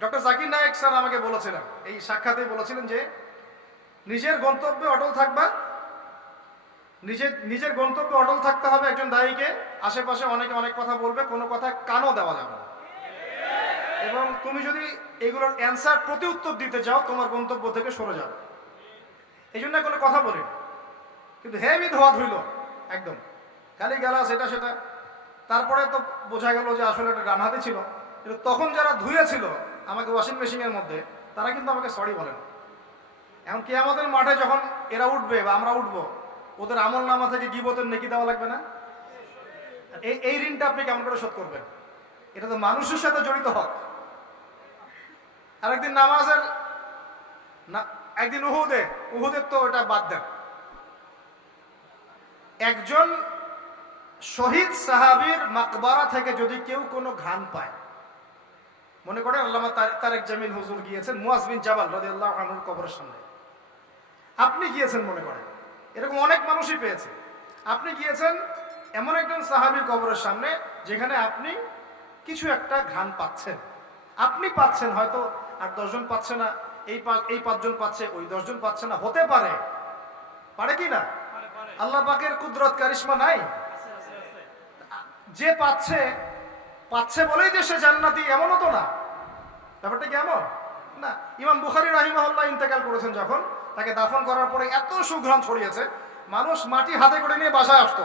Doctor Zakir Naik sir আমাকে বলেছিলেন, এই সাক্ষাতে বলেছিলেন যে, নিজের গন্তব্যে অটল থাকবা নিজের নিজের গন্তব্যে অটল থাকতে হবে একজন দায়ীকে, আশেপাশে অনেকে অনেক কথা বলবে, কোনো কথা কানও দেওয়া যাবে না। এবং তুমি যদি এগুলোর অ্যান্সার প্রতি উত্তর দিতে চাও, তোমার গন্তব্য থেকে সরে যাবে। এই জন্য কোনো কথা বলি। কিন্তু হেভি ধোয়া ধুইল, একদম। খালি গেলা সেটা সেটা। তারপরে তো বোঝা গেল যে আসলে একটা ডান হাতে ছিল। কিন্তু তখন যারা ধুয়েছিল আমাকে ওয়াশিং মেশিনের মধ্যে, তারা কিন্তু আমাকে সরি বলেন এখন কে আমাদের মাঠে যখন এরা উঠবে বা আমরা উঠবো, ওদের আমল নামা থেকে গিবতের নেকি দেওয়া লাগবে না? এই এই ঋণটা আপনি কেমন করে শোধ করবেন? এটা তো মানুষের সাথে জড়িত হক। আরেকদিন নামাজের একদিন উহুদে উহুদের তো ওটা বাদ দেন। একজন শহীদ সাহাবীর মাকবারা থেকে যদি কেউ কোনো ঘান পায় মনে করেন আল্লামা তারেক জামিল হুজুর গিয়েছেন মুয়াজ বিন জাবাল আল্লাহ আনহুর কবরের সামনে। আপনি গিয়েছেন মনে করেন এরকম অনেক মানুষই পেয়েছে। আপনি গিয়েছেন এমন একজন সাহাবীর কবরের সামনে যেখানে আপনি কিছু একটা ঘ্রাণ পাচ্ছেন। আপনি পাচ্ছেন হয়তো আর দশজন পাচ্ছে না এই পাঁচ এই পাঁচজন পাচ্ছে ওই দশজন পাচ্ছে না হতে পারে। পারে কি না? আল্লাহ পাকের কুদরত কারিশমা নাই? যে পাচ্ছে পাচ্ছে বলেই যে সে জান্নাতি, এমনও তো না। ব্যাপারটা কি এমন? না। ইমাম বুখারি রাহিমাহুল্লাহ ইন্তেকাল করেছেন যখন, তাকে দাফন করার পরে এত সুঘ্রাণ ছড়িয়েছে, মানুষ মাটি হাতে করে নিয়ে বাসায় আসতো।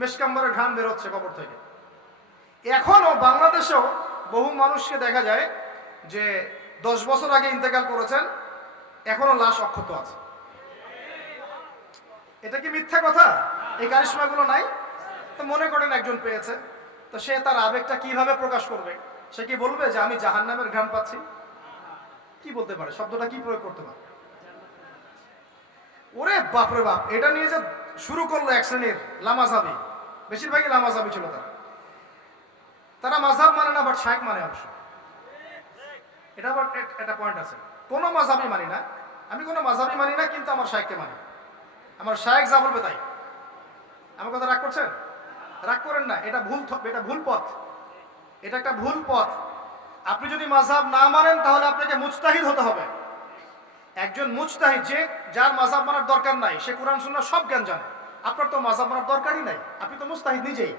মেশকাম্বরের ঘ্রাণ বেরোচ্ছে কবর থেকে। এখনও বাংলাদেশেও বহু মানুষকে দেখা যায় যে দশ বছর আগে ইন্তেকাল করেছেন এখনও লাশ অক্ষত আছে। এটা কি মিথ্যা কথা? এই কারিশমাগুলো নাই? তো মনে করেন একজন পেয়েছে। তো সে তার আবেগটা কীভাবে প্রকাশ করবে? সে কি বলবে যে আমি জাহান নামের ঘ্রাণ পাচ্ছি? কি বলতে পারে? শব্দটা কি প্রয়োগ করতে পারে? ওরে বাপরে বাপ, এটা নিয়ে যে শুরু করল এক শ্রেণির লামাজাবি। বেশিরভাগই লামাজাবি ছিল তারা। তারা মাঝাব মানে না বাট শায়েক মানে অবশ্য। এটা আবার একটা পয়েন্ট আছে। কোনো মাঝাবি মানি না। আমি কোনো মাঝাবি মানি না, কিন্তু আমার শায়েককে মানি। আমার শায়েক যা বলবে তাই। আমার কথা রাগ করছেন? রাগ করেন না, এটা ভুল এটা ভুল পথ। এটা একটা ভুল পথ। আপনি যদি মাঝাব না মানেন, তাহলে আপনাকে মুজতাহিদ হতে হবে। একজন মুজতাহিদ, যে যার মাঝাব মানার দরকার নাই, সে কোরআন, সুন্নাহ সব জ্ঞান জানে। আপনার তো মাঝাব মানার দরকারই নাই। আপনি তো মুস্তাহিদ নিজেই।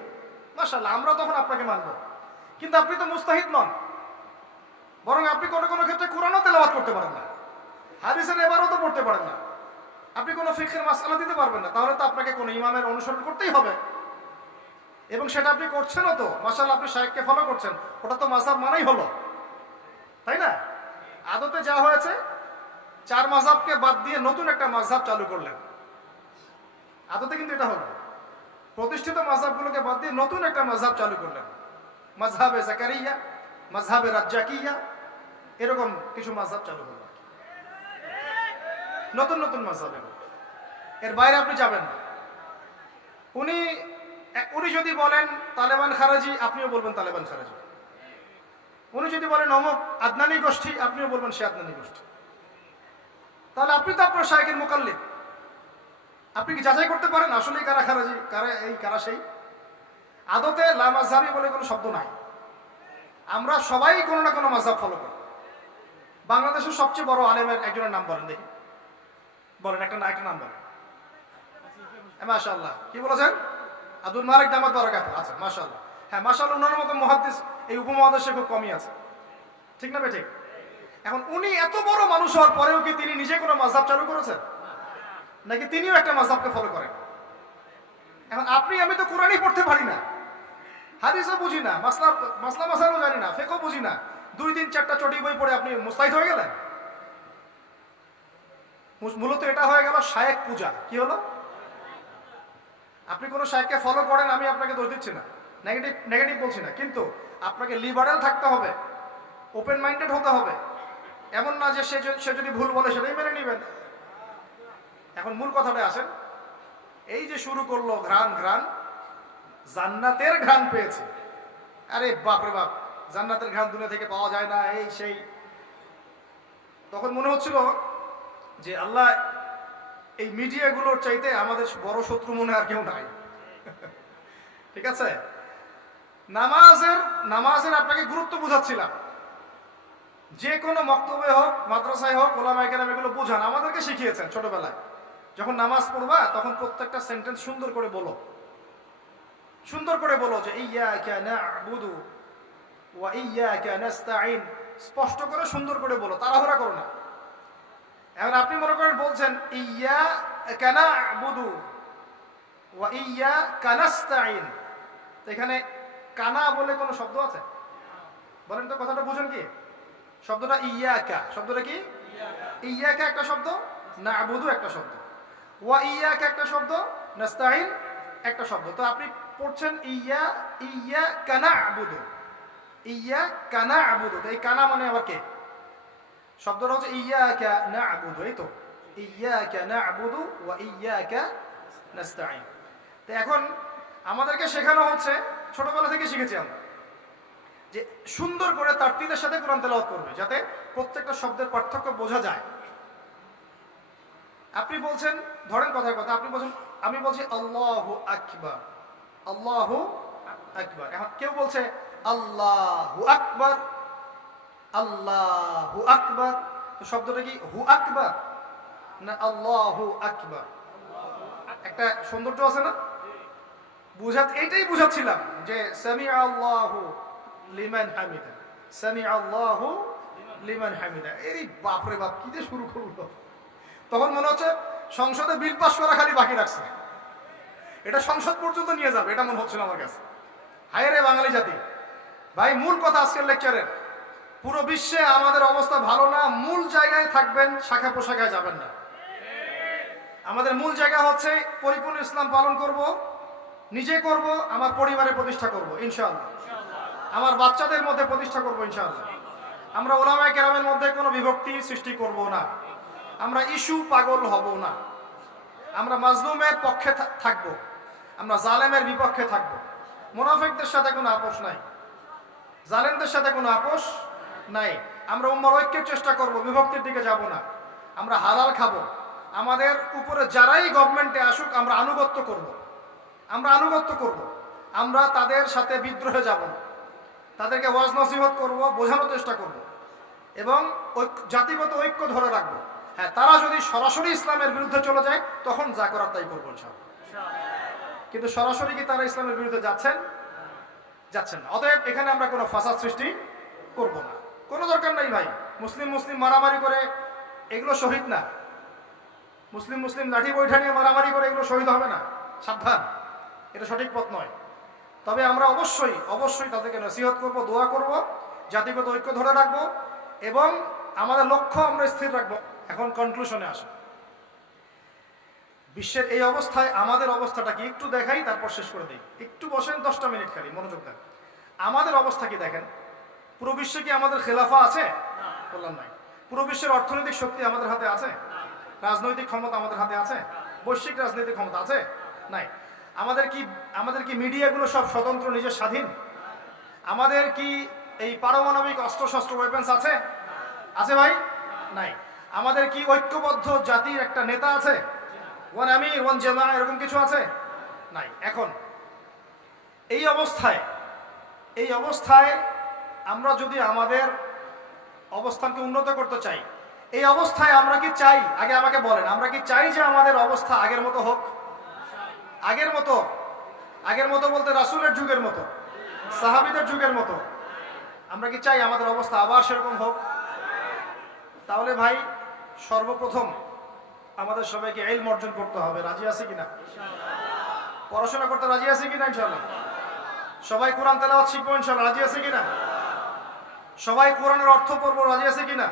মাশাল্লাহ আমরা তখন আপনাকে মানব। কিন্তু আপনি তো মুস্তাহিদ নন। বরং আপনি কোনো কোনো ক্ষেত্রে কোরআনও তেলাওয়াত করতে পারেন না। হাদিসের এবারও তো পড়তে পারেন না। আপনি কোনো ফিক্সের মাসালা দিতে পারবেন না। তাহলে তো আপনাকে কোনো ইমামের অনুসরণ করতেই হবে। এবং সেটা আপনি করছেনও তো। মাসাল্লাহ আপনি শাহেককে ফলো করছেন। ওটা তো মাসাব মানাই হলো। তাই না? আদতে যা হয়েছে, চার মাঝাবকে বাদ দিয়ে নতুন একটা মাঝাব চালু করলেন। আদতে কিন্তু এটা হলো। প্রতিষ্ঠিত মাঝাবগুলোকে বাদ দিয়ে নতুন একটা মাঝাব চালু করলেন। মাঝহাবে জাকারিয়া মাঝহাবে রাজ্জাকিয়া, এরকম কিছু মাঝাব চালু করলেন নতুন নতুন মাঝহাব এর বাইরে আপনি যাবেন না। উনি উনি যদি বলেন তালেবান খারাজি, আপনিও বলবেন তালেবান খারাজি। উনি যদি বলেন অমুক আদনানি গোষ্ঠী, আপনিও বলবেন সে আদনানি গোষ্ঠী। তাহলে আপনি তো আপনার শাহেকের মোকাল্লিদ। আপনি কি যাচাই করতে পারেন আসলেই কারা খারাজি, কারা এই, কারা সেই? আদতে লামাজাবি বলে কোনো শব্দ নাই। আমরা সবাই কোনো না কোনো মাঝাব ফলো করি। বাংলাদেশের সবচেয়ে বড় আলেমের একজনের নাম বলেন দেখি। বলেন, একটা না, একটা নাম বলেন। মাশাল্লাহ কি বলেছেন? আব্দুল মালিক দামাত বারাকাত আচ্ছা মাশাল্লাহ হ্যাঁ মাশাল্লাহ ওনার মতো মহাদ্দিস এই উপমহাদেশে খুব কমই আছে। ঠিক না ঠিক এখন উনি এত বড় মানুষ হওয়ার পরেও কি তিনি নিজে কোনো মাঝহাব চালু করেছেন? নাকি তিনিও একটা মাঝহাবকে ফলো করেন? এখন আপনি, আমি তো কোরআনই পড়তে পারি না। হাদিসও বুঝি না, মাসলা মাসলা মাসালও জানি না ফেকও বুঝি না। দুই দিন চারটা চটি বই পড়ে আপনি মুস্তাহিদ হয়ে গেলেন? মূলত এটা হয়ে গেল শায়েক পূজা। কি হলো? আপনি কোনো শায়েককে ফলো করেন, আমি আপনাকে দোষ দিচ্ছি না। নেগেটিভ নেগেটিভ বলছি না। কিন্তু আপনাকে লিবারেল থাকতে হবে ওপেন মাইন্ডেড হতে হবে। এমন না যে সে সে যদি ভুল বলে সেটাই মেনে নেবেন। এখন মূল কথাটা আসেন। এই যে শুরু করল ঘ্রাণ ঘ্রাণ, জান্নাতের ঘ্রাণ পেয়েছে। আরে বাপরে বাপ, জান্নাতের ঘ্রাণ দুনিয়া থেকে পাওয়া যায় না, এই সেই। তখন মনে হচ্ছিল যে আল্লাহ এই মিডিয়াগুলোর চাইতে আমাদের বড় শত্রু মনে আর কেউ নাই। ঠিক আছে? নামাজের নামাজের আপনাকে গুরুত্ব বুঝাচ্ছিলাম। যে কোনো মক্তব্যে হোক, মাদ্রাসায় হোক ওলামা এখানে এগুলো বোঝান। আমাদেরকে শিখিয়েছেন ছোটবেলায়। যখন নামাজ পড়বা, তখন প্রত্যেকটা সেন্টেন্স সুন্দর করে বলো। সুন্দর করে বলো যে ইয়া ইয়া স্পষ্ট করে সুন্দর করে বলো। তাড়াহুড়া করো না। এখন আপনি মনে করেন বলছেন, ইয়া কানা বুধু ওয়া ইয়া কানাস্তাইন তো এখানে কানা বলে কোনো শব্দ আছে? বলেন তো কথাটা বুঝুন কি? শব্দটা ইয়াকা শব্দটা কি? ইয়াকা একটা শব্দ, না আবুদু একটা শব্দ। ওয়া ইয়াকা একটা শব্দ নাস্তাইন একটা শব্দ। তো আপনি পড়ছেন, ইয়া ইয়া কানা আবুদু। ইয়া কানা আবুদু। এই কানা মানে আবার কে? শব্দটা হচ্ছে ইয়াকা না'বুদু, এই তো। ইয়াকা না'বুদু ওয়া ইয়াকা নাস্তাঈন। তো এখন আমাদেরকে শেখানো হচ্ছে, ছোটবেলা থেকে শিখেছি আমরা, যে সুন্দর করে তারতিলের সাথে কোরআন তেলাওয়াত করবে, যাতে প্রত্যেকটা শব্দের পার্থক্য বোঝা যায়। আপনি বলছেন, ধরেন কথার কথা, আপনি বলছেন, আমি বলছি আল্লাহু আকবার আল্লাহু আকবার। এখন কেউ বলছে, আল্লাহু আকবার আল্লাহু আকবার। তো শব্দটা কি? হু আকবার? না, আল্লাহু আকবার? একটা সৌন্দর্য আছে না? বুঝাত এইটাই বুঝাচ্ছিলাম যে সামি আল্লাহু লিমান হামিদা। সামি আল্লাহু লিমান হামিদা। এই বাপরে বাপ, কি যে শুরু করল? তখন মনে হচ্ছে সংসদে বিল পাস করা খালি বাকি রাখছে। এটা সংসদ পর্যন্ত নিয়ে যাবে, এটা মনে হচ্ছিল আমার কাছে। হায় রে বাঙালি জাতি। ভাই, মূল কথা আজকের লেকচারের পুরো বিশ্বে আমাদের অবস্থা ভালো না, মূল জায়গায় থাকবেন, শাখা পোশাখায় যাবেন না। আমাদের মূল জায়গা হচ্ছে পরিপূর্ণ ইসলাম পালন করব, নিজে করব, আমার পরিবারে প্রতিষ্ঠা করব, ইনশাআল্লাহ। আমার বাচ্চাদের মধ্যে প্রতিষ্ঠা করব, ইনশাআল্লাহ। আমরা ওলামায় কেরামের মধ্যে কোনো বিভক্তি সৃষ্টি করব না। আমরা ইস্যু পাগল হব না। আমরা মাজলুমের পক্ষে থাকব। আমরা জালেমের বিপক্ষে থাকব। মোনাফিকদের সাথে কোনো আপোষ নাই। জালেমদের সাথে কোনো আপোষ নাই আমরা উম্মার ঐক্যের চেষ্টা করব, বিভক্তির দিকে যাব না আমরা হালাল খাব আমাদের উপরে যারাই গভর্নমেন্টে আসুক, আমরা আনুগত্য করব। আমরা আনুগত্য করব। আমরা তাদের সাথে বিদ্রোহে যাব না তাদেরকে ওয়াজ নসিহত করব, বোঝানোর চেষ্টা করব। এবং জাতিগত ঐক্য ধরে রাখব হ্যাঁ তারা যদি সরাসরি ইসলামের বিরুদ্ধে চলে যায়, তখন যা করার তাই করব। কিন্তু সরাসরি কি তারা ইসলামের বিরুদ্ধে যাচ্ছেন যাচ্ছেন না অতএব এখানে আমরা কোনো ফাসাদ সৃষ্টি করব না কোনো দরকার নাই ভাই। মুসলিম মুসলিম মারামারি করে এগুলো শহীদ না। মুসলিম মুসলিম লাঠি বৈঠা নিয়ে মারামারি করে এগুলো শহীদ হবে না। সাবধান। এটা সঠিক পথ নয়। তবে আমরা অবশ্যই অবশ্যই তাদেরকে নসিহত করব, দোয়া করব, জাতিগত ঐক্য ধরে রাখব এবং আমাদের লক্ষ্য আমরা স্থির রাখব। এখন কনক্লুশনে আসে। বিশ্বের এই অবস্থায় আমাদের অবস্থাটা কি একটু দেখাই, তারপর শেষ করে দিই। একটু বসেন, দশটা মিনিট খালি, মনোযোগ দেন। আমাদের অবস্থা কি দেখেন? পুরো বিশ্বে কি আমাদের খেলাফা আছে? বললাম নাই। পুরো বিশ্বের অর্থনৈতিক শক্তি আমাদের হাতে আছে? রাজনৈতিক ক্ষমতা আমাদের হাতে আছে? বৈশ্বিক রাজনৈতিক ক্ষমতা আছে? নাই। আমাদের কি আমাদের কি মিডিয়াগুলো সব স্বতন্ত্র নিজের স্বাধীন? আমাদের কি এই পারমাণবিক অস্ত্রশস্ত্র ওয়েপেন্স আছে? আছে ভাই? নাই। আমাদের কি ঐক্যবদ্ধ জাতির একটা নেতা আছে? ওয়ান আমি ওয়ান জেমা এরকম কিছু আছে? নাই। এখন এই অবস্থায় এই অবস্থায় আমরা যদি আমাদের অবস্থানকে উন্নত করতে চাই, এই অবস্থায় আমরা কি চাই? আগে আমাকে বলেন, আমরা কি চাই যে আমাদের অবস্থা আগের মতো হোক? আগের মতো? আগের মতো বলতে রাসূলের যুগের মতো? সাহাবিদের যুগের মতো? আমরা কি চাই আমাদের অবস্থা আবার সেরকম হোক? তাহলে ভাই, সর্বপ্রথম আমাদের সবাইকে এলম অর্জন করতে হবে। রাজি আছে কিনা? পড়াশোনা করতে রাজি আছে কিনা ইনশাল্লাহ সবাই কোরআন তেলাওয়াত শিখব ইনশাল্লাহ রাজি আছে কিনা? সবাই কোরআনের অর্থ পড়ব, রাজি আছে কিনা?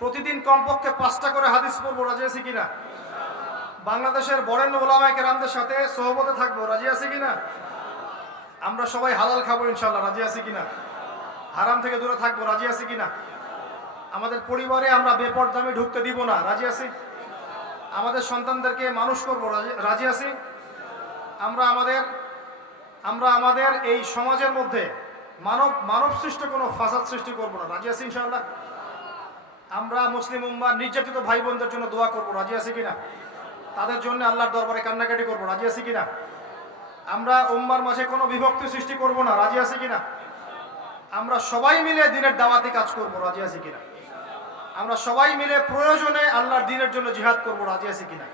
প্রতিদিন কমপক্ষে পাঁচটা করে হাদিস পড়ব, রাজি আছে কিনা? বাংলাদেশের বরেণ্য ওলামায় কেরামদের সাথে সহবতে থাকব, রাজি আছে কিনা? আমরা সবাই হালাল খাব ইনশাল্লাহ, রাজি আছে কিনা? হারাম থেকে দূরে থাকব, রাজি আছে কিনা? আমাদের পরিবারে আমরা বেপরদামে ঢুকতে দিব না, রাজি আছি? আমাদের সন্তানদেরকে মানুষ করব, রাজি আছি? আমরা আমাদের আমরা আমাদের এই সমাজের মধ্যে মানব মানব সৃষ্ট কোনো ফাসাদ সৃষ্টি করব না। রাজি আছি ইনশাআল্লাহ? আমরা মুসলিম উম্মা নির্যাতিত ভাই বোনদের জন্য দোয়া করব। রাজি আছি কিনা? তাদের জন্য আল্লাহর দরবারে কান্নাকাটি করব। রাজি আছি কিনা? আমরা উম্মার মাঝে কোনো বিভক্তি সৃষ্টি করব না। রাজি আছি কিনা? আমরা সবাই মিলে দিনের দাওয়াতি কাজ করব। রাজি আছি কিনা? আমরা সবাই মিলে প্রয়োজনে আল্লাহর দিনের জন্য জিহাদ করব। রাজি আছি কিনা?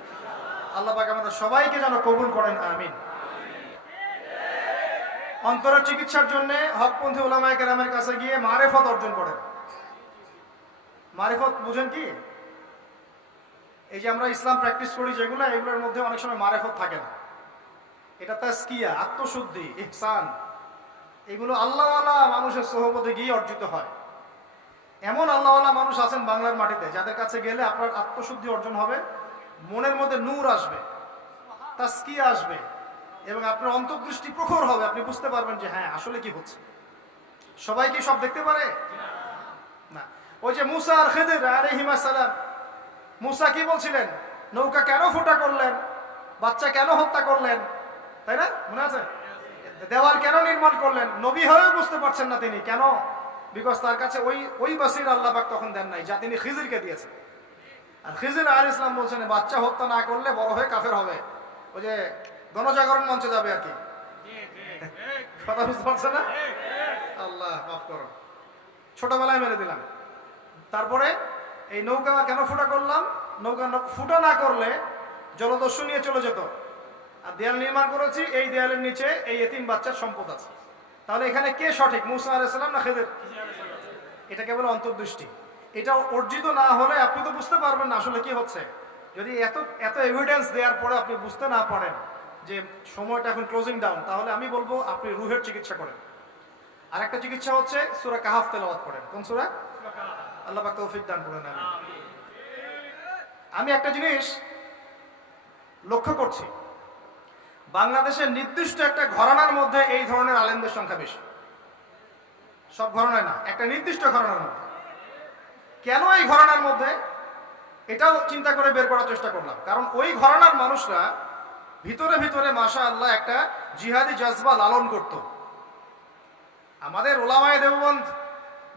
আল্লাহ পাক আমাদের সবাইকে যেন কবুল করেন। আমিন। অন্তরের চিকিৎসার জন্য হকপন্থী ওলামায় কেরামের কাছে গিয়ে মারেফত অর্জন করেন। মারেফত বুঝেন কি? এই যে আমরা ইসলাম প্র্যাকটিস করি যেগুলো, এগুলোর মধ্যে অনেক সময় মারেফত থাকে না। এটা তাস্কিয়া আত্মশুদ্ধি, ইহসান। এগুলো আল্লাহওয়ালা মানুষের সহমতে গিয়ে অর্জিত হয়। এমন আল্লাহওয়ালা মানুষ আছেন বাংলার মাটিতে, যাদের কাছে গেলে আপনার আত্মশুদ্ধি অর্জন হবে, মনের মধ্যে নূর আসবে তাস্কিয়া আসবে। এবং আপনার অন্তর্দৃষ্টি প্রখর হবে, আপনি বুঝতে পারবেন যে হ্যাঁ আসলে কি হচ্ছে। সবাই কি সব দেখতে পারে? না। ওই যে মুসা আর খেদের আলহিমা সালাম মুসা কি বলছিলেন? নৌকা কেন ফোটা করলেন? বাচ্চা কেন হত্যা করলেন? তাই না? মনে আছে? দেওয়াল কেন নির্মাণ করলেন? নবী হয়েও বুঝতে পারছেন না তিনি। কেন? বিকজ তার কাছে ওই ওই বাসির আল্লাহ পাক তখন দেন নাই, যা তিনি খিজিরকে দিয়েছেন। আর খিজির আর ইসলাম বলছেন, বাচ্চা হত্যা না করলে বড় হয়ে কাফের হবে। ওই যে গণজাগরণ মঞ্চে যাবে আর কি। কথা বুঝতে পারছে না? আল্লাহ, মাফ করো। ছোটবেলায় মেরে দিলাম। তারপরে এই নৌকা কেন ফুটা করলাম? নৌকা ফুটা না করলে জলদস্যু নিয়ে চলে যেত। আর দেয়াল নির্মাণ করেছি, এই দেয়ালের নিচে এই এতিম বাচ্চার সম্পদ আছে। তাহলে এখানে কে সঠিক, মুসা আলাইসাল্লাম না খেদের? এটা কেবল অন্তর্দৃষ্টি। এটা অর্জিত না হলে আপনি তো বুঝতে পারবেন না আসলে কি হচ্ছে। যদি এত এত এভিডেন্স দেওয়ার পরে আপনি বুঝতে না পারেন যে সময়টা এখন ক্লোজিং ডাউন তাহলে আমি বলব আপনি রুহের চিকিৎসা করেন। আর একটা চিকিৎসা হচ্ছে সুরা কাহাফ তেলাওয়াত করেন। কোন সুরা? আল্লাহ তৌফিক দান করেন আমি একটা জিনিস লক্ষ্য করছি বাংলাদেশের নির্দিষ্ট একটা ঘরানার মধ্যে এই ধরনের আলেমদের সংখ্যা বেশি। সব ঘরানায় না, একটা নির্দিষ্ট ঘরানার মধ্যে। কেন এই ঘরানার মধ্যে? এটাও চিন্তা করে বের করার চেষ্টা করলাম। কারণ ওই ঘরানার মানুষরা ভিতরে ভিতরে মাশা আল্লাহ একটা জিহাদি জজবা লালন করত। আমাদের ওলামায় দেববন্ধ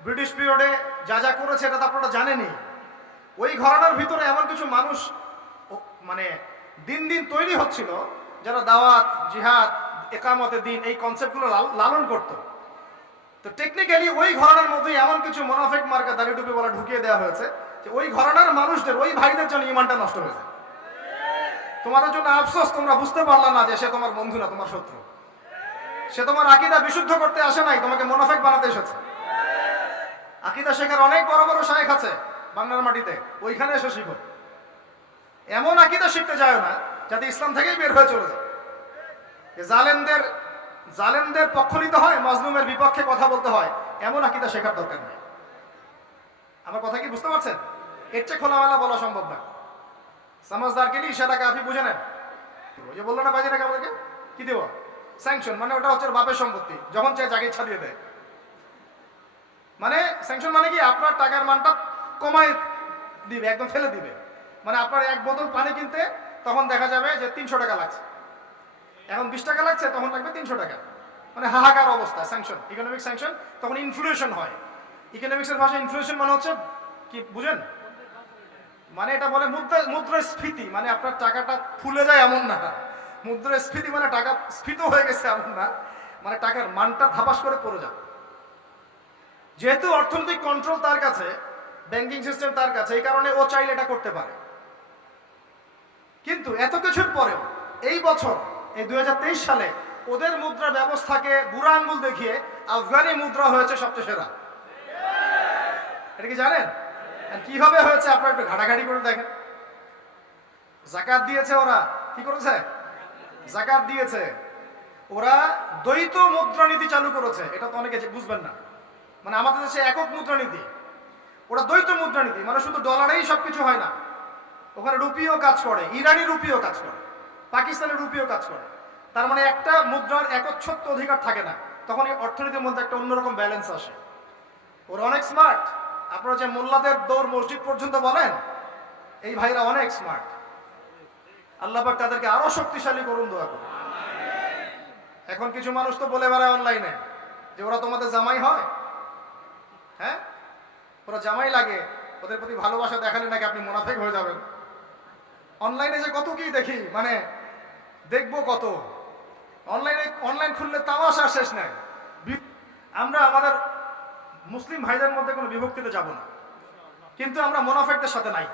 ব্রিটিশ পিরিয়ডে যা যা করেছে এটা তো আপনারা জানেনি ওই ঘরানার ভিতরে এমন কিছু মানুষ মানে দিন দিন তৈরি হচ্ছিল যারা দাওয়াত, জিহাদ একামতে দিন এই কনসেপ্টগুলো লাল- লালন করত। তো টেকনিক্যালি ওই ঘরানার মধ্যেই এমন কিছু মোনাফেক মার্কা দাড়ি টুপি বলা ঢুকিয়ে দেওয়া হয়েছে যে ওই ঘরানার মানুষদের, ওই ভাইদের জন্য ইমানটা নষ্ট হয়েছে তোমাদের জন্য আফসোস, তোমরা বুঝতে পারলা না যে সে তোমার বন্ধু না, তোমার শত্রু। সে তোমার আকিদা বিশুদ্ধ করতে আসে নাই, তোমাকে মোনাফেক বানাতে এসেছে। আকিদা শেখার অনেক বড় বড় শায়েখ আছে বাংলার মাটিতে, ওইখানে এসে শিখো। এমন আকিদা শিখতে যায় না, যাতে ইসলাম থেকেই বের হয়ে চলে যায়। জালেমদের জালেমদের পক্ষ নিতে হয়, মাজলুমের বিপক্ষে কথা বলতে হয়, এমন আকিদা শেখার দরকার নেই। আমার কথা কি বুঝতে পারছেন? এর চেয়ে খোলামেলা বলা সম্ভব না। সমাজদারকে নিয়ে ইশারা কাফি বুঝে নেন ওই যে বলল না বাজে নাকি আমাদেরকে কি দেবো স্যাংশন মানে ওটা হচ্ছে বাপের সম্পত্তি যখন চাই জাগে দিয়ে দেয় মানে স্যাংশন মানে কি আপনার টাকার মানটা কমায় দিবে একদম ফেলে দিবে মানে আপনার এক বোতল পানি কিনতে তখন দেখা যাবে যে তিনশো টাকা লাগছে এখন বিশ টাকা লাগছে তখন লাগবে তিনশো টাকা মানে হাহাকার অবস্থা স্যাংশন ইকোনমিক স্যাংশন তখন ইনফ্লুয়েশন হয়। ইকোনমিক্সের ভাষায় ইনফ্লুয়েশন মানে হচ্ছে কি, বুঝেন? মানে এটা বলে মুদ্রা, মুদ্রাস্ফীতি মানে আপনার টাকাটা ফুলে যায় এমন না। মুদ্রাস্ফীতি মানে টাকা স্ফীত হয়ে গেছে এমন না। মানে টাকার মানটা ধাপাস করে পড়ে যায় যেহেতু অর্থনৈতিক কন্ট্রোল তার কাছে ব্যাংকিং সিস্টেম তার কাছে, এই কারণে ও চাইলে এটা করতে পারে। কিন্তু এত কিছুর পরেও এই বছর, এই দুই হাজার তেইশ সালে ওদের মুদ্রা ব্যবস্থাকে বুড়া আঙ্গুল দেখিয়ে আফগানি মুদ্রা হয়েছে সবচেয়ে সেরা। এটা কি জানেন? আর কীভাবে হয়েছে আপনারা একটু ঘাটাঘাটি করে দেখেন। জাকাত দিয়েছে ওরা। কি করেছে? জাকাত দিয়েছে। ওরা দ্বৈত মুদ্রানীতি চালু করেছে। এটা তো অনেকে বুঝবেন না। মানে আমাদের দেশে একক মুদ্রানীতি। ওরা দ্বৈত মুদ্রানীতি। মানে শুধু ডলারেই সবকিছু হয় না। ওখানে রুপিও কাজ করে। ইরানি রুপিও কাজ করে। পাকিস্তানের রুপিও কাজ করে। তার মানে একটা মুদ্রার একচ্ছত্ব অধিকার থাকে না। তখন এই অর্থনীতির মধ্যে একটা অন্যরকম ব্যালেন্স আসে। ওরা অনেক স্মার্ট আপনারা যে মোল্লাদের দৌড় মসজিদ পর্যন্ত বলেন, এই ভাইরা অনেক স্মার্ট আল্লাহবাক তাদেরকে আরও শক্তিশালী করুন, দোয়া করুন। এখন কিছু মানুষ তো বলে বেড়ায় অনলাইনে যে ওরা তোমাদের জামাই হয়। হ্যাঁ? ওরা জামাই লাগে, ওদের প্রতি ভালোবাসা দেখালে নাকি আপনি মোনাফেক হয়ে যাবেন। অনলাইনে যে কত কি দেখি মানে দেখব কত। অনলাইনে অনলাইন খুললে তামাশা শেষ নেই। আমরা আমাদের মুসলিম ভাইদের মধ্যে কোনো বিভক্তিতে যাব না। কিন্তু আমরা মোনাফেকদের সাথে নাই।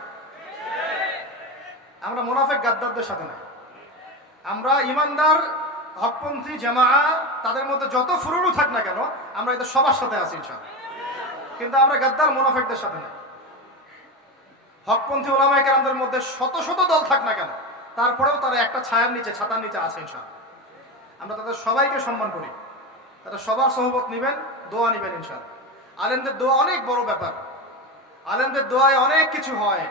আমরা মোনাফেক গাদ্দারদের সাথে নাই। আমরা ইমানদার, হকপন্থী জামা তাদের মধ্যে যত ফুরুরু থাক না কেন, আমরা এদের সবার সাথে আছি ইনশাআল্লাহ। কিন্তু আমরা গাদ্দার, মোনাফেকদের সাথে নাই। হকপন্থী ওলামায় কেরামদের মধ্যে শত শত দল থাক না কেন, তারপরেও তারা একটা ছায়ার নিচে, ছাতার নিচে আছে ইনশাআল্লাহ। আমরা তাদের সবাইকে সম্মান করি। তারা সবার সহবত নেবেন, দোয়া নেবেন ইনশাআল্লাহ। আলেমদের দোয়া অনেক বড় ব্যাপার। আলেমদের দোয়ায় অনেক কিছু হয়।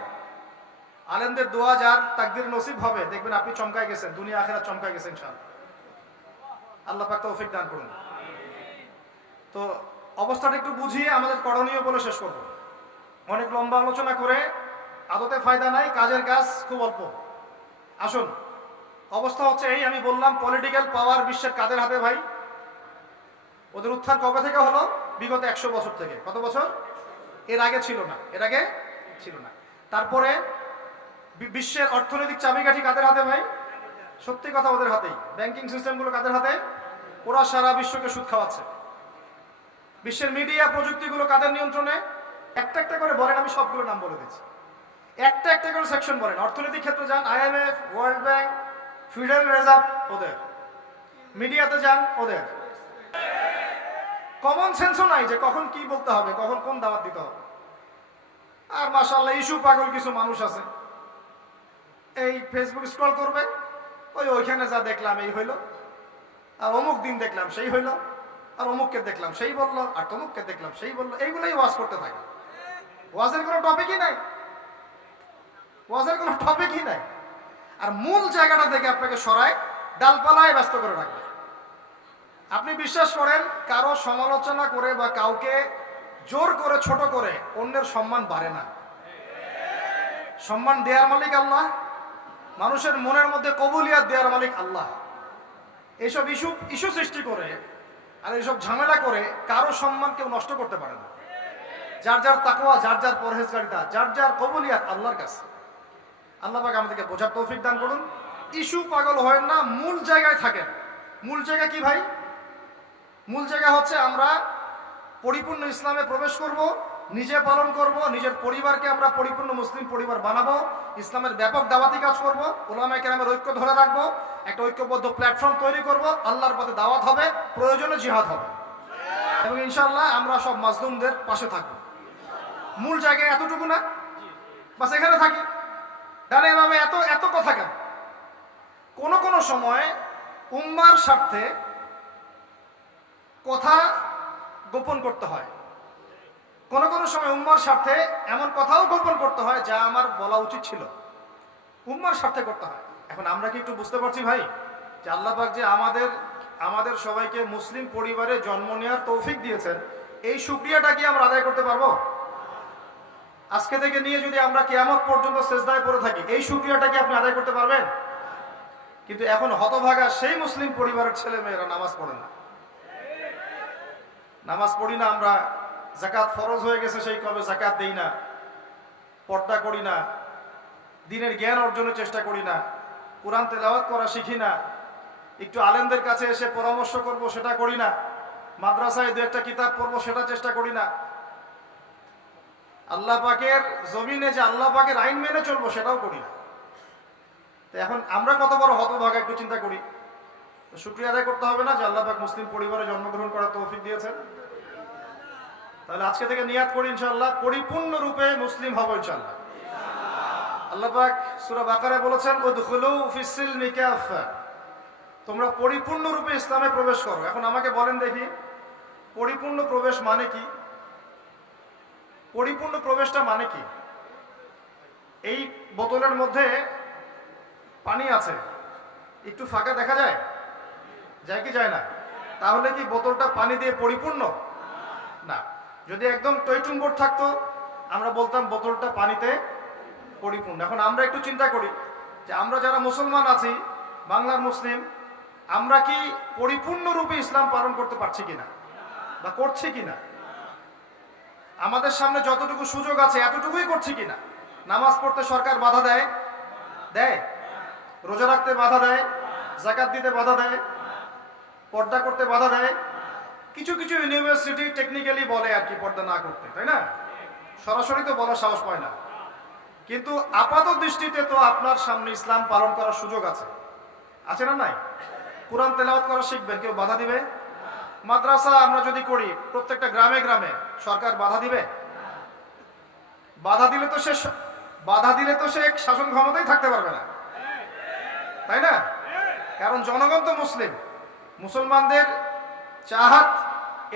আলেমদের দোয়া যার তাকদির নসিব হবে। দেখবেন আপনি চমকায় গেছেন। দুনিয়া আখেরা চমকায় গেছেন ইনশাআল্লাহ। আল্লাহ পাক তৌফিক দান করুন। তো অবস্থাটা একটু বুঝিয়ে আমাদের করণীয় বলে শেষ করব। অনেক লম্বা আলোচনা করে আদতে ফায়দা নাই, কাজের কাজ খুব অল্প। আসুন, অবস্থা হচ্ছে এই, আমি বললাম পলিটিক্যাল পাওয়ার বিশ্বের কাদের হাতে ভাই? ওদের উত্থান কবে থেকে হলো? বিগত একশো বছর থেকে। কত বছর? এর আগে ছিল না। এর আগে ছিল না। তারপরে বিশ্বের অর্থনৈতিক চাবিকাঠি কাদের হাতে ভাই? সত্যি কথা ওদের হাতেই। ব্যাংকিং সিস্টেমগুলো কাদের হাতে? ওরা সারা বিশ্বকে সুদ খাওয়াচ্ছে। বিশ্বের মিডিয়া প্রযুক্তিগুলো কাদের নিয়ন্ত্রণে? একটা একটা করে বলেন, আমি সবগুলো নাম বলে দিচ্ছি। একটা একটা করে সেকশন বলেন। অর্থনৈতিক ক্ষেত্রে যান IMF world bank federal reserve ওদের। মিডিয়াতে যান, ওদের। কমন সেন্সও নাই যে কখন কি বলতে হবে, কখন কোন দাওয়াত দিতে হবে। আর মাশাল্লাহ ইস্যু পাগল কিছু মানুষ আছে। এই ফেসবুক স্ক্রল করবে, ওই ওইখানে যা দেখলাম এই হইল। আর অমুক দিন দেখলাম সেই হইল। আর অমুককে দেখলাম সেই বলল। আর তমুককে দেখলাম সেই বলল। এইগুলোই ওয়াজ করতে থাকে। ওয়াজের কোনো টপিকই নাই। ওয়াজের কোনো টপিকই নাই। আর মূল জায়গাটা থেকে আপনাকে সরায়, ডালপালায় ব্যস্ত করে রাখবে। আপনি বিশ্বাস করেন, কারও সমালোচনা করে বা কাউকে জোর করে, ছোট করে অন্যের সম্মান বাড়ে না। সম্মান দেয়ার মালিক আল্লাহ, মানুষের মনের মধ্যে কবুলিয়াত দেওয়ার মালিক আল্লাহ। এইসব ইস্যু ইস্যু সৃষ্টি করে আর এইসব ঝামেলা করে কারও সম্মান কেউ নষ্ট করতে পারে না। যার যার তাকওয়া, যার যার পরহেজগারিতা, যার যার কবুলিয়াত আল্লাহর কাছে। আল্লাহ পাক আমাদেরকে বোঝার তৌফিক দান করুন। ইস্যু পাগল হয় না, মূল জায়গায় থাকেন। মূল জায়গা কি ভাই? মূল জায়গা হচ্ছে আমরা পরিপূর্ণ ইসলামে প্রবেশ করব, নিজে পালন করব, নিজের পরিবারকে আমরা পরিপূর্ণ মুসলিম পরিবার বানাবো, ইসলামের ব্যাপক দাওয়াতি কাজ করব, ওলামায় কেরামের ঐক্য ধরে রাখব, একটা ঐক্যবদ্ধ প্ল্যাটফর্ম তৈরি করব, আল্লাহর পথে দাওয়াত হবে, প্রয়োজনে জিহাদ হবে। এবং ইনশাল্লাহ আমরা সব মাজলুমদের পাশে থাকব। মূল জায়গায় এতটুকু না? বাস এখানে থাকি। ডানে বামে এত এত কথা কেন? কোনো কোনো সময় উম্মার স্বার্থে কথা গোপন করতে হয়। কোন কোন সময় উম্মার স্বার্থে এমন কথাও গোপন করতে হয় যা আমার বলা উচিত ছিল। উম্মার স্বার্থে করতে হয়। এখন আমরা কি একটু বুঝতে পারছি ভাই? যে আল্লাহবাক যে আমাদের আমাদের সবাইকে মুসলিম পরিবারে জন্ম নেওয়ার তৌফিক দিয়েছেন, এই সুক্রিয়াটা কি আমরা আদায় করতে পারব? আজকে থেকে নিয়ে যদি আমরা কেয়ামত পর্যন্ত শেষদায় পড়ে থাকি, এই সুক্রিয়াটা কি আপনি আদায় করতে পারবেন? কিন্তু এখন হতভাগা সেই মুসলিম পরিবারের ছেলে মেয়েরা নামাজ পড়ে না। নামাজ পড়ি না আমরা জাকাত ফরজ হয়ে গেছে সেই কবে জাকাত দেই না, পর্দা করি না, দিনের জ্ঞান অর্জনের চেষ্টা করি না, কোরআন তেলাওয়াত করা শিখি না, একটু আলেমদের কাছে এসে পরামর্শ করব সেটা করি না, মাদ্রাসায় দু একটা কিতাব পড়ব সেটা চেষ্টা করি না। আল্লাহ পাকের জমিনে যে আল্লাহ পাকের আইন মেনে চলবো সেটাও করি না। তো এখন আমরা কত বড় হতভাগা একটু চিন্তা করি। শুক্রিয়া আদায় করতে হবে না যে আল্লাহ পাক মুসলিম পরিবারে জন্মগ্রহণ করার তৌফিক দিয়েছেন। তাহলে আজকে থেকে নিয়াত করি ইনশাআল্লাহ, পরিপূর্ণ রূপে মুসলিম হব ইনশাআল্লাহ। আল্লাহ পাক সূরা বাকারায় বলেছেন, উদখুলু ফিস-সিলমি কাফা তোমরা পরিপূর্ণ রূপে ইসলামে প্রবেশ করো। এখন আমাকে বলেন দেখি, পরিপূর্ণ প্রবেশ মানে কি? পরিপূর্ণ প্রবেশটা মানে কি? এই বোতলের মধ্যে পানি আছে, একটু ফাঁকা দেখা যায়? যায় কি যায় না? তাহলে কি বোতলটা পানি দিয়ে পরিপূর্ণ? না। যদি একদম টৈটুম্বর থাকতো, আমরা বলতাম বোতলটা পানিতে পরিপূর্ণ। এখন আমরা একটু চিন্তা করি যে আমরা যারা মুসলমান আছি, বাংলার মুসলিম, আমরা কি পরিপূর্ণরূপে ইসলাম পালন করতে পারছি কিনা? বা করছি কিনা? আমাদের সামনে যতটুকু সুযোগ আছে, এতটুকুই করছি কিনা? নামাজ পড়তে সরকার বাধা দেয়? দেয়। রোজা রাখতে বাধা দেয়? জাকাত দিতে বাধা দেয়? পর্দা করতে বাধা দেয়। কিছু কিছু ইউনিভার্সিটি টেকনিক্যালি বলে আর কি পর্দা না করতে, তাই না? সরাসরি তো বলার সাহস পায় না। কিন্তু আপাত দৃষ্টিতে তো আপনার সামনে ইসলাম পালন করার সুযোগ আছে। আছে না নাই? কোরআন তেলাওয়াত করা শিখবেন, কেউ বাধা দিবে? মাদ্রাসা আমরা যদি করি, প্রত্যেকটা গ্রামে গ্রামে সরকার বাধা দিবে? বাধা দিলে তো সে বাধা দিলে তো সে শাসন ক্ষমতাই থাকতে পারবে না। তাই না? কারণ জনগণ তো মুসলিম। মুসলমানদের চাহাত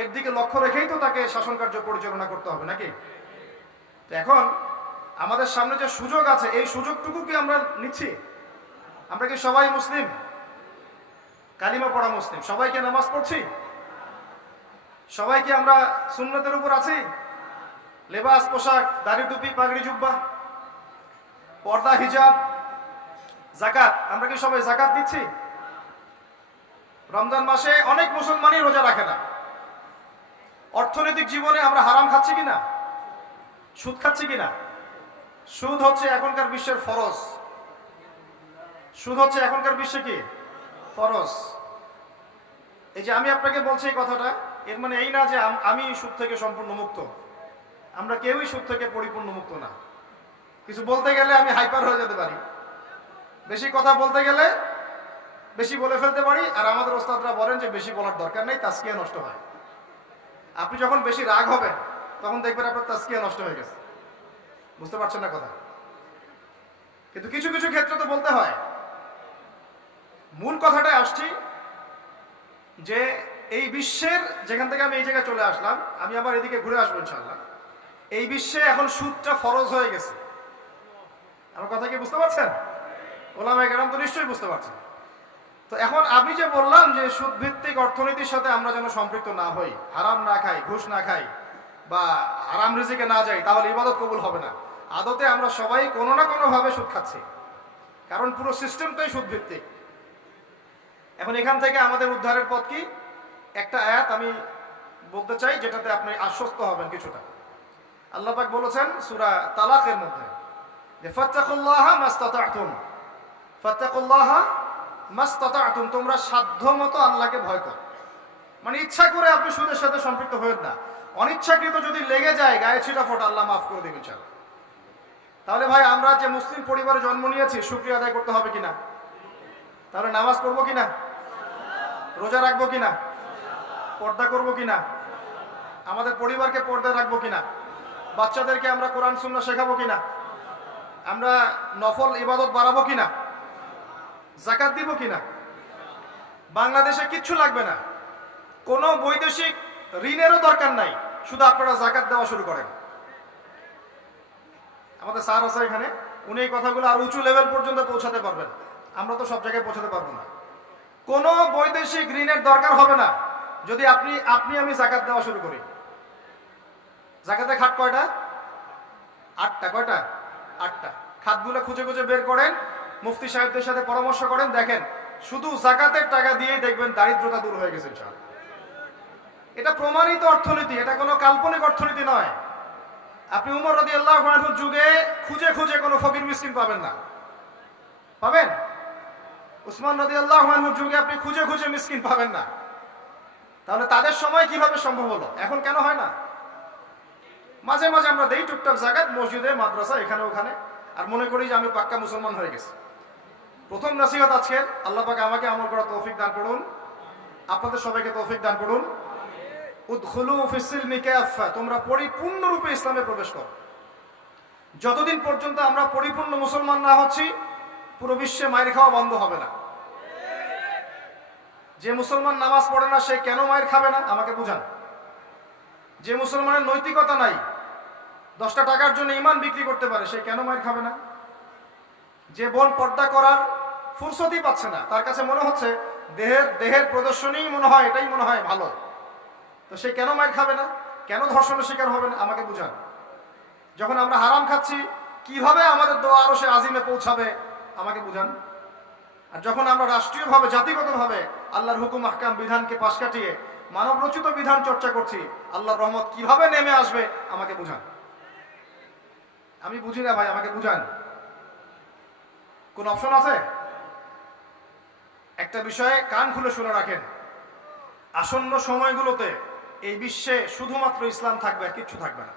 এর দিকে লক্ষ্য রেখেই তো তাকে শাসন কার্য পরিচালনা করতে হবে, নাকি? তো এখন আমাদের সামনে যে সুযোগ আছে, এই সুযোগটুকু কি আমরা নিচ্ছি। আমরা কি সবাই মুসলিম? কালিমা পড়া মুসলিম। সবাইকে নামাজ পড়ছি? সবাই কি আমরা সুন্নতের উপর আছি? লেবাস, পোশাক, দাড়ি টুপি, পাগড়ি, জুব্বা, পর্দা, হিজাব, জাকাত। আমরা কি সবাই জাকাত দিচ্ছি? রমজান মাসে অনেক মুসলমানই রোজা রাখে না। অর্থনৈতিক জীবনে আমরা হারাম খাচ্ছি কিনা? সুদ খাচ্ছি কিনা? সুদ হচ্ছে এখনকার বিশ্বের ফরজ। সুদ হচ্ছে এখনকার বিশ্বে কি? ফরজ। এই যে আমি আপনাকে বলছি এই কথাটা, এর মানে এই না যে আম- সুদ থেকে সম্পূর্ণ মুক্ত। আমরা কেউই সুদ থেকে পরিপূর্ণ মুক্ত না। কিছু বলতে গেলে আমি হাইপার হয়ে যেতে পারি। বেশি কথা বলতে গেলে বেশি বলে ফেলতে পারি, আর আমাদের ওস্তাদরা বলেন যে বেশি বলার দরকার নেই তাস্কিয়া নষ্ট হয়। আপনি যখন বেশি রাগ হবেন, তখন দেখবেন আপনার তাস্কিয়া নষ্ট হয়ে গেছে। বুঝতে পারছেন না কথা? কিন্তু কিছু কিছু ক্ষেত্রে তো বলতে হয়। মূল কথাটায় আসছি যে এই বিশ্বের, যেখান থেকে আমি এই জায়গায় চলে আসলাম, আমি আবার এদিকে ঘুরে আসব ইনশাল্লাহ এই বিশ্বে এখন সুদটা ফরজ হয়ে গেছে। আমার কথা কি বুঝতে পারছেন? ওলামাই কেরাম তো নিশ্চয়ই বুঝতে পারছেন। তো এখন আমি যে বললাম যে সুদ ভিত্তিক অর্থনীতির সাথে আমরা যেন সম্পৃক্ত না হই, হারাম না খাই, ঘুষ না খাই বা হারাম রিজিকে না যাই, তাহলে ইবাদত কবুল হবে না। আদতে আমরা সবাই কোনো না কোনো ভাবে সুদ খাচ্ছি। কারণ পুরো সিস্টেমটাই সুদ ভিত্তিক এখন এখান থেকে আমাদের উদ্ধারের পথ কি? একটা আয়াত আমি বলতে চাই যেটাতে আপনি আশ্বস্ত হবেন কিছুটা। আল্লাহ পাক বলেছেন সূরা তালাকের মধ্যে, যে ফাত্তাকুল্লাহ মাস্তাতাতুম, ফাত্তাকুল্লাহ মাস্তাতাতুম, তোমরা সাধ্য মতো আল্লাহকে ভয় করো। মানে ইচ্ছা করে আপনি সুদের সাথে সম্পৃক্ত হয়েন না। অনিচ্ছাকৃত যদি লেগে যায়, গায়ে ছিটা ফোটা, আল্লাহ মাফ করে দেবেন চাল তাহলে ভাই, আমরা যে মুসলিম পরিবারে জন্ম নিয়েছি, শুক্রিয়া আদায় করতে হবে কিনা? তাহলে নামাজ পড়ব কিনা? রোজা রাখব কিনা? পর্দা করব কিনা? আমাদের পরিবারকে পর্দা রাখব কিনা? বাচ্চাদেরকে আমরা কোরআন শূন্য শেখাবো কিনা? আমরা নফল ইবাদত বাড়াবো কিনা? জাকাত দিব কিনা? বাংলাদেশে কিচ্ছু লাগবে না। কোনো বৈদেশিক ঋণেরও দরকার নাই। শুধু আপনারা জাকাত দেওয়া শুরু করেন। আমাদের স্যার আছে এখানে। উনি এই কথাগুলো আর উঁচু লেভেল পর্যন্ত পৌঁছাতে পারবেন। আমরা তো সব জায়গায় পৌঁছাতে পারব না। কোনো বৈদেশিক ঋণের দরকার হবে না। যদি আপনি আপনি আমি জাকাত দেওয়া শুরু করি। জাকাতে খাট কয়টা? আটটা। কয়টা? আটটা। খাতগুলো খুঁজে খুঁজে বের করেন। মুফতি সাহেবদের সাথে পরামর্শ করেন, দেখেন, শুধু জাকাতের টাকা দিয়েই দেখবেন দারিদ্রতা দূর হয়ে গেছে। এটা প্রমাণিত অর্থনীতি, এটা কোনো কাল্পনিক অর্থনীতি নয়। আপনি উমর রাদি আল্লাহ যুগে খুঁজে খুঁজে কোনো ফকির মিসকিন পাবেন না। পাবেন? উসমান নদী আল্লাহ যুগে আপনি খুঁজে খুঁজে মিসকিন পাবেন না। তাহলে তাদের সময় কীভাবে সম্ভব হলো? এখন কেন হয় না? মাঝে মাঝে আমরা দেই টুকটাক জায়গায় মসজিদে, মাদ্রাসা, এখানে ওখানে। আর মনে করি যে আমি পাক্কা মুসলমান হয়ে গেছি। প্রথম নসিহত আজকের আল্লাহ পাকে আমাকে আমল করা তৌফিক দান করুন। আপনাদের সবাইকে তৌফিক দান করুন। উদ্খুলু ফিসিল মিকাফা তোমরা পরিপূর্ণরূপে ইসলামে প্রবেশ করো। যতদিন পর্যন্ত আমরা পরিপূর্ণ মুসলমান না হচ্ছি, পুরো বিশ্বে মায়ের খাওয়া বন্ধ হবে না। যে মুসলমান নামাজ পড়ে না, সে কেন মায়ের খাবে না? আমাকে বুঝান। যে মুসলমানের নৈতিকতা নাই, দশটা টাকার জন্য ইমান বিক্রি করতে পারে, সে কেন মায়ের খাবে না? যে বোন পর্দা করার ফুরসতই পাচ্ছে না। তার কাছে মনে হচ্ছে দেহের দেহের প্রদর্শনীই মনে হয়, এটাই মনে হয় ভালো। তো সে কেন মায়ের খাবে না? কেন ধর্ষণের শিকার হবে না? আমাকে বুঝান। যখন আমরা হারাম খাচ্ছি, কীভাবে আমাদের দোয়া আরও সে আজিমে পৌঁছাবে? আমাকে বুঝান। আর যখন আমরা রাষ্ট্রীয়ভাবে, জাতিগতভাবে আল্লাহর হুকুম, আহকাম, বিধানকে পাশ কাটিয়ে মানব রচিত বিধান চর্চা করছি, আল্লাহর রহমত কীভাবে নেমে আসবে, আমাকে বুঝান। আমি বুঝি না ভাই, আমাকে বুঝান। কোন অপশন আছে? একটা বিষয়ে কান খুলে শুনে রাখেন। আসন্ন সময়গুলোতে এই বিশ্বে শুধুমাত্র ইসলাম থাকবে আর কিচ্ছু থাকবে না।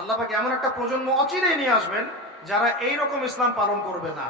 আল্লাহ পাকে এমন একটা প্রজন্ম অচিরেই নিয়ে আসবেন যারা এই রকম ইসলাম পালন করবে না।